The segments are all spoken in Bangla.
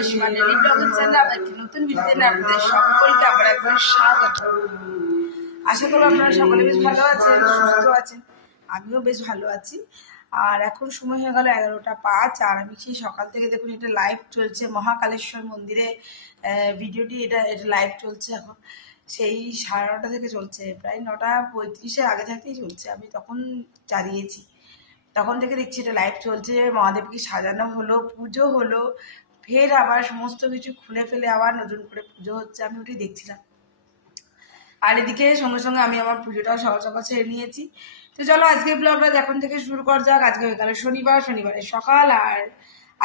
অসীমান ডেইলি ব্লগিং চ্যানেলে আবার একটি নতুন ভিডিওতে আপনাদের সকলকে আবার একবার স্বাগত। আশা করি আপনারা সকলে বেশ ভালো আছেন, সুস্থ আছেন। আমিও বেশ ভালো আছি। আর এখন সময় হয়ে গেল 11:05, আর আমি সেই সকাল থেকে দেখুন এটা লাইভ চলছে মহাকালেশ্বর মন্দিরে ভিডিওটি, এটা লাইভ চলছে এখন। সেই 9:30 থেকে চলছে, প্রায় 9:35-এর আগে থাকতেই চলছে। আমি তখন চালিয়েছি, তখন থেকে দেখছি এটা লাইভ চলছে। মহাদেবকে সাজানো হলো, পুজো হলো, ফের আবার সমস্ত কিছু খুলে ফেলে আবার নতুন করে পুজো হচ্ছে। আমি ওটাই দেখছিলাম, আর এদিকে সঙ্গে সঙ্গে আমি আমার পুজোটাও সকাল সকাল ছেড়ে নিয়েছি। তো চলো আজকে ব্লগটা এখন থেকে শুরু করা যাক। আজকে হয়ে গেল শনিবারের সকাল, আর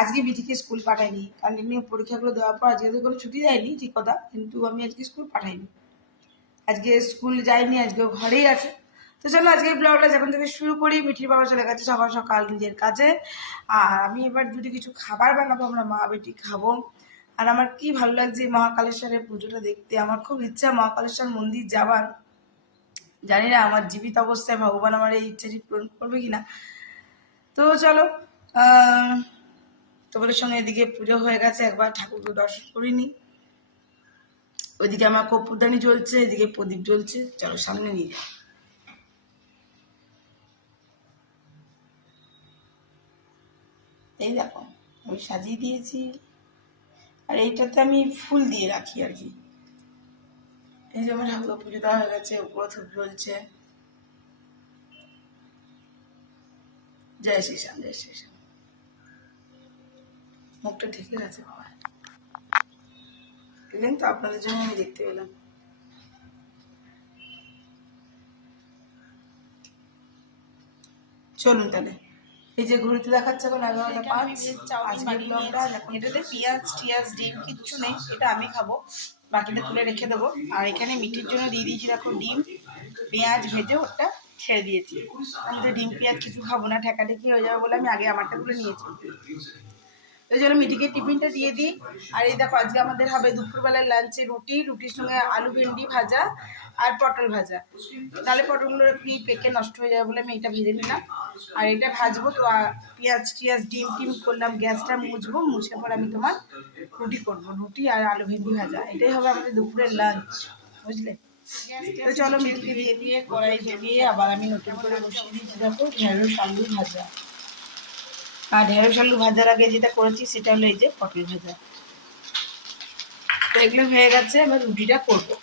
আজকে বিধিকে স্কুল পাঠাইনি, কন্টিনিউ পরীক্ষাগুলো দেওয়ার পর আজকে তো কোনো ছুটি দেয়নি, ঠিক কথা, কিন্তু আমি আজকে স্কুল পাঠাইনি, আজকে স্কুল যাইনি, আজকে ঘরেই আছে। তো চলো আজকে ব্লগটা যখন থেকে শুরু করি। মিঠির বাবা চলে গেছে সকাল সকাল নিজের কাজে, আর আমি এবার দুটি কিছু খাবার বানাবো, আমরা মা বেটি খাবো। আর আমার কি ভালো লাগছে মহাকালেশ্বরের পুজোটা দেখতে, আমার খুব ইচ্ছা মহাকালেশ্বর মন্দির যাবার। জানি না আমার জীবিত অবস্থায় ভগবান আমার এই ইচ্ছাটি পূরণ করবে কিনা। তো চলো, তোমাদের সঙ্গে এদিকে পুজো হয়ে গেছে, একবার ঠাকুরকে দর্শন করিনি। ওইদিকে আমার কর্পূরদানি জ্বলছে, এদিকে প্রদীপ জ্বলছে। চলো সামনে নিয়ে যাও। এই দেখো আমি সাজিয়ে দিয়েছি, আর এইটাতে আমি ফুল দিয়ে রাখি আর কি। এই যে আমার ঠাকুর পুজো দেওয়া হয়ে গেছে, উপরে ধূপ জ্বলছে। জয় শ্রীশ্যাম, জয় শ্রীশ্যাম। মুখটা ঢেকে গেছে বাবা, দেখলেন তো, আপনাদের জন্য আমি দেখতে পেলাম। চলুন তাহলে, এই যে ঘড়িতে দেখাচ্ছে এখন 11:05। আজকের ব্লগটা এটাতে পেঁয়াজ টিয়াজ ডিম কিচ্ছু নেই, এটা আমি খাবো, বাকিটা তুলে রেখে দেবো। আর এখানে মিঠির জন্য দিয়ে দিয়েছি দেখো ডিম, পেঁয়াজ ভেজে ওটা ছেড়ে দিয়েছি। আমি তো ডিম পেঁয়াজ কিছু খাবো না, ঠেকাঠেকি হয়ে যাবে বলে আমি আগে আমারটা তুলে নিয়েছি। ওই জন্য মিঠিকে টিফিনটা দিয়ে দিই। আর এই দেখো আজকে আমাদের হবে দুপুরবেলার লাঞ্চে রুটির সঙ্গে আলু ভেন্ডি ভাজা আর পটল ভাজা। তাহলে পটলগুলো একটু পেকে নষ্ট হয়ে যাবে বলে আমি এটা ভেজে নিলাম। আর এটা ভাজবো তো, পেঁয়াজ টিয়াজ ডিম টিম করলাম, গ্যাসটা মুছবো, মুছে পর আমি তোমার রুটি করবো, রুটি আর আলু ভেন্ডি ভাজা। এটাই হবে আমাদের দুপুরের লাঞ্চ, বুঝলে। তো চলো মিঠিকে দিয়ে দিয়ে কড়াই দিয়ে আবার আমি নতুন করে বসিয়ে দিয়েছি দেখো ঢেঁড়স আলু ভাজা। আর ঢেঁড়স আলু ভাজার আগে যেটা করেছি সেটা হলো এই যে পটল ভাজা। তো এগুলো হয়ে গেছে, এবার রুটিটা করবো।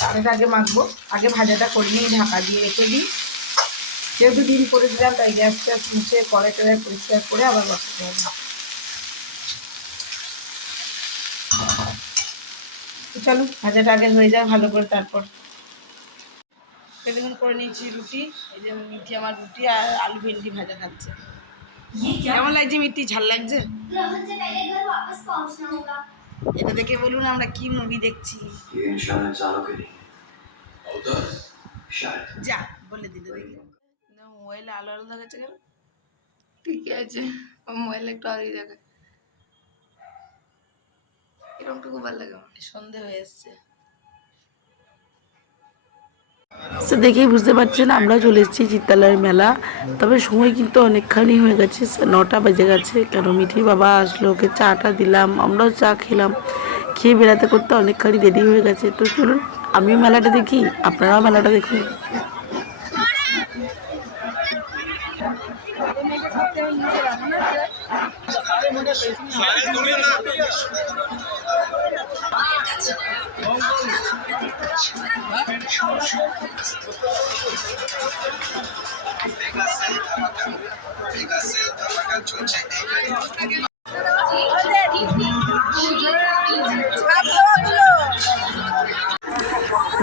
তার আগে মাখবো, আগে ভাজাটা করে নিই, ঢাকা দিয়ে রেখে দিই। যেহেতু ডিম করে দিলাম তাই গ্যাস ট্যাস মুছে কড়াই টড়াই পরিষ্কার করে আবার বসাতে হবে। তো চলো ভাজাটা আগে হয়ে যায় ভালো করে, তারপর দেখুন করে নিয়েছি রুটি। এই যে মিঠি আমার রুটি আর আলু ভেন্ডি ভাজা খাচ্ছে। কেমন লাগছে মিঠি, ঝাল লাগছে? এটা দেখে বলুন আমরা কি মুভি দেখছি। যা বলে দিল, দেখলে মোবাইলে আলো আলো দেখাচ্ছে কেন? ঠিক আছে, মোবাইলে একটু আলোই দেখা, এরকমটুকু ভালো লাগে আমার। সন্ধে হয়ে এসছে, সে দেখেই বুঝতে পারছেন আমরা চলে এসেছি চিত্তালয়ের মেলা। তবে সময় কিন্তু অনেকখানি হয়ে গেছে, 9টা বেজে গেছে। কেন মিঠির বাবা আসলো, ওকে চাটা দিলাম, আমরাও চা খেলাম, খেয়ে বেড়াতে করতে অনেকখানি দেরি হয়ে গেছে। তো চলুন আমিও মেলাটা দেখি, আপনারাও মেলাটা দেখুন।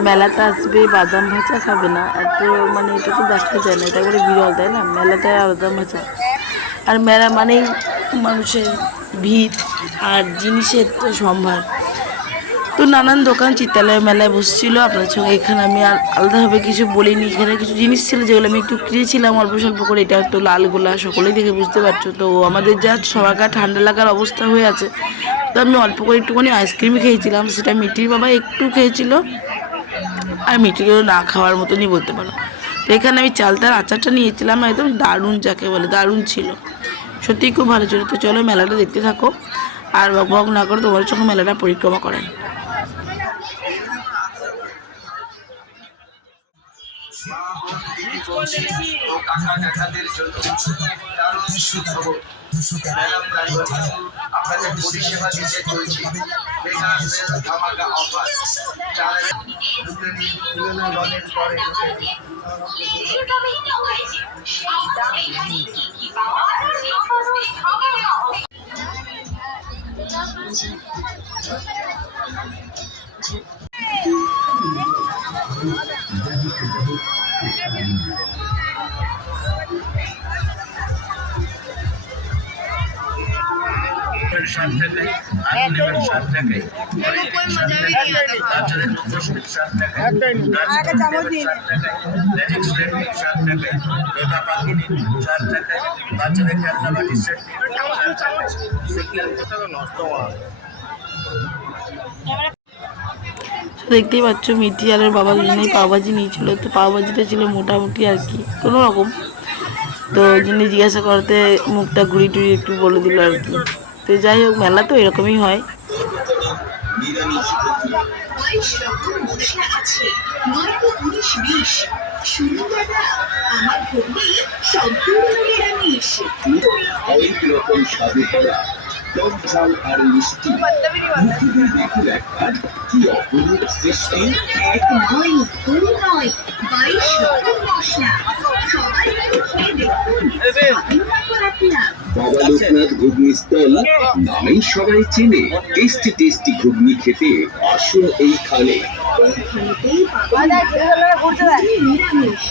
মেলাতে আসবে বাদাম ভাজা খাবে না, এত মানে এটা তো দেখা যায় না, এটা করে বিরল, তাই না? মেলাতে বাদাম ভাজা, আর মেলা মানেই মানুষের ভিড় আর জিনিসের তো সম্ভার। তো নানান দোকান চিত্তালয় মেলায় বসছিল। আপনার সঙ্গে এখানে আমি আলাদাভাবে কিছু বলিনি, এখানে কিছু জিনিস ছিল যেগুলো আমি একটু কিনেছিলাম অল্প স্বল্প করে। এটা তো লাল গোলা, সকলেই দেখে বুঝতে পারছো। তো আমাদের যা সবাইকার ঠান্ডা লাগার অবস্থা হয়ে আছে, তো আমি অল্প করে একটুখানি আইসক্রিমই খেয়েছিলাম, সেটা মিঠির বাবা একটু খেয়েছিল, আর মিঠিগুলো না খাওয়ার মতনই বলতে পারো। তো এখানে আমি চালতার আচারটা নিয়েছিলাম, একদম দারুণ, যাকে বলে দারুণ ছিল, সত্যিই খুব ভালো ছিল। তো চলো মেলাটা দেখতে থাকো। আর বক না করে তোমার সঙ্গে মেলাটা পরিক্রমা করাই। আপনাদের পরিষেবা দিতে চলছে ধামাকা অফার দেখতেই পাচ্ছ মিঠি আর ওর বাবা দুজনেই পাওভাজি নিয়েছিল। তো পাওভাজিটা ছিল মোটামুটি আর কি কোনো রকম। তো ওই জন্য জিজ্ঞাসা করতে মুখটা ঘুরি টুরি একটু বলে দিল আর কি। তো যাই হোক, মেলা তো এরকমই হয়। টক ঝাল আর মিষ্টি কি অপরূপ সৃষ্টি। এক নয় দুই নয় 22 রকম মশলা, সবাই খেয়ে দেখুন। বাবা লোকনাথ ঘুগনি স্টল নামেই সবাই চেনে। টেস্টি টেস্টি ঘুগনি খেতে আসুন এই খালে। নিরামিষ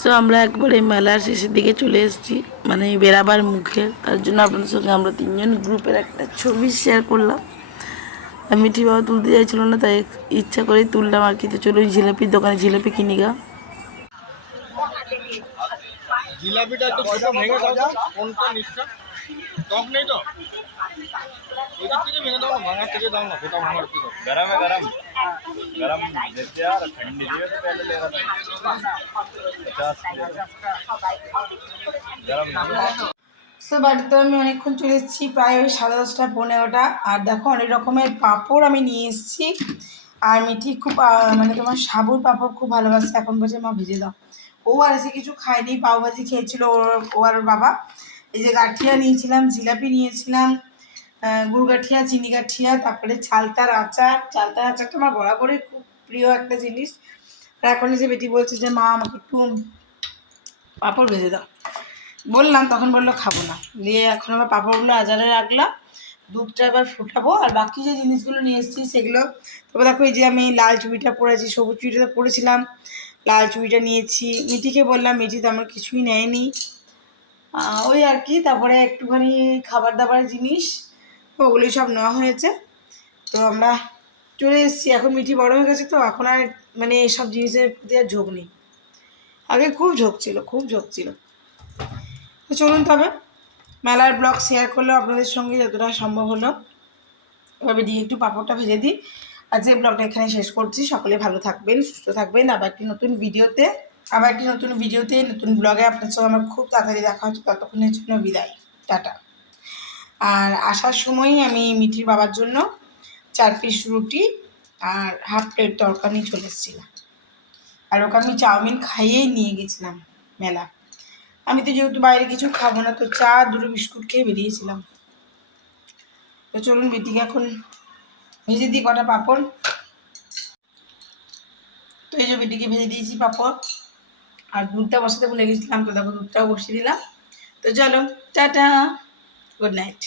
সো আমরা একবারে মেলার শেষের দিকে চলে এসেছি, মানে বেরাবার মুখে। তার জন্য আপনাদের সঙ্গে আমরা তিনজন গ্রুপের একটা ছবি শেয়ার করলাম। আর মিঠি বাবা তুলতে চাইছিল না, তাই ইচ্ছা করেই তুললাম আর কি। তো চলো জিলাপির দোকানে জিলাপি কিনি গা। জিলাপিটা একটু ছোট ভেঙে দাও, কোনটা নিশ্চয় টক নেই তো ওই দিক থেকে ভেঙে দাও না, ভাঙার থেকে দাও না, গোটা ভাঙার থেকে দাও। गरम है गरम गरम देते यार, ठंडी दिए तो पहले ले रहा था 50 गरम। সো বাড়িতে আমি অনেকক্ষণ চলে এসেছি, প্রায় ওই 10:30 15টা। আর দেখো অনেক রকমের পাঁপড় আমি নিয়ে এসেছি। আর মিঠি খুব মানে তোমার সাবুর পাঁপড় খুব ভালোবাসে, এখন বলছে মা ভেজে দাও। ও আর এসে কিছু খায়নি, পাওভাজি খেয়েছিল ও আর বাবা। এই যে গাঠিয়া নিয়েছিলাম, জিলাপি নিয়েছিলাম, গুড় গাঠিয়া, চিনি গাঠিয়া, তারপরে চালতার আচার। চালতার আচারটা আমার বরাবরই খুব প্রিয় একটা জিনিস। আর এখন যে বেটি বলছে যে মা আমাকে একটু পাঁপড় ভেজে দাও, বললাম, তখন বললো খাবো না। দিয়ে এখন আবার পাঁপড়গুলো আজারে রাখলাম, দুধটা এবার ফুটাবো। আর বাকি যে জিনিসগুলো নিয়ে এসেছি সেগুলো, তবে দেখো এই যে আমি লাল চুড়িটা পরেছি, সবুজ চুড়িটা তো পরেছিলাম, লাল চুড়িটা নিয়েছি। মিঠিকে বললাম, মিঠি তো আমার কিছুই নেয়নি, ওই আর কি। তারপরে একটুখানি খাবার দাবারের জিনিস, ওগুলোই সব নেওয়া হয়েছে। তো আমরা চলে এসেছি। এখন মিঠি বড় হয়ে গেছে, তো এখন আর মানে এইসব জিনিসের প্রতি আর ঝোঁক নেই। আগে খুব ঝোঁক ছিল, খুব ঝোঁক ছিল। তো চলুন তবে মেলার ব্লগ শেয়ার করলেও আপনাদের সঙ্গে যতটা সম্ভব হলো। এভাবে দিয়ে একটু পাঁপড়টা ভেজে দিই। আর যে ব্লগটা এখানে শেষ করছি। সকলে ভালো থাকবেন, সুস্থ থাকবেন। আবার একটি নতুন ভিডিওতে নতুন ব্লগে আপনার সঙ্গে আমার খুব তাড়াতাড়ি দেখা হচ্ছে। ততক্ষণের জন্য বিদায়, টাটা। আর আসার সময়ই আমি মিঠির বাবার জন্য 4 পিস রুটি আর হাফ প্লেট তরকারি নিয়ে চলে এসেছিলাম। আর ওকে আমি চাউমিন খাইয়েই নিয়ে গেছিলাম মেলা। আমি তো যেহেতু বাইরে কিছু খাবো না, তো চা 2 বিস্কুট খেয়ে বেরিয়েছিলাম। তো চলুন বেটিকে এখন ভেজে দিই কটা পাঁপড়। তো এই যে বেটিকে ভেজে দিয়েছি পাঁপড়। আর দুধটা বসাতে ভুলে গেছিলাম, তো দেখো দুধটাও বসিয়ে দিলাম। তো চলো টাটা, গুড নাইট।